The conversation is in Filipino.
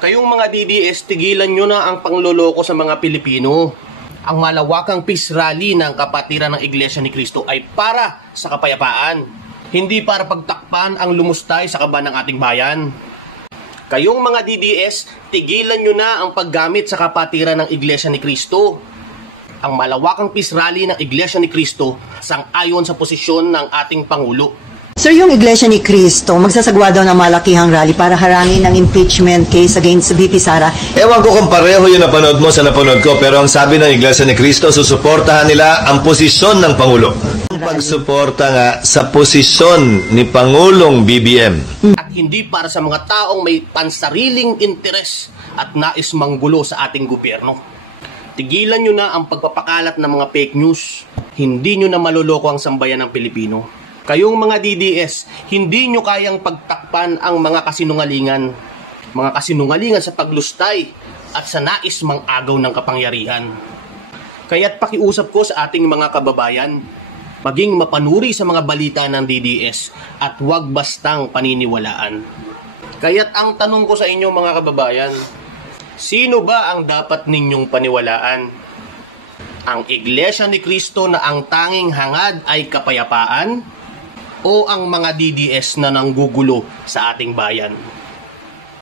Kayong mga DDS, tigilan nyo na ang pangloloko sa mga Pilipino. Ang malawakang peace rally ng kapatiran ng Iglesia ni Cristo ay para sa kapayapaan, hindi para pagtakpan ang lumustay sa kaba ng ating bayan. Kayong mga DDS, tigilan nyo na ang paggamit sa kapatiran ng Iglesia ni Cristo. Ang malawakang peace rally ng Iglesia ni Cristo sang-ayon sa posisyon ng ating Pangulo. Sir, yung Iglesia ni Cristo, magsasagwa daw ng malakihang rally para harangin ang impeachment case against VP Sara. Ewan ko kung pareho yung napanood mo sa napanood ko, pero ang sabi ng Iglesia ni Cristo, susuportahan nila ang posisyon ng Pangulo. Pagsuporta nga sa posisyon ni Pangulong BBM. At hindi para sa mga taong may pansariling interes at nais manggulo sa ating gobyerno. Tigilan nyo na ang pagpapakalat ng mga fake news. Hindi nyo na maluloko ang sambayan ng Pilipino. Kayong mga DDS, hindi nyo kayang pagtakpan ang mga kasinungalingan. Mga kasinungalingan sa paglustay at sa nais mang-agaw ng kapangyarihan. Kaya't pakiusap ko sa ating mga kababayan, maging mapanuri sa mga balita ng DDS at huwag bastang paniniwalaan. Kaya't ang tanong ko sa inyo mga kababayan, sino ba ang dapat ninyong paniwalaan? Ang Iglesia ni Cristo na ang tanging hangad ay kapayapaan? O ang mga DDS na nanggugulo sa ating bayan?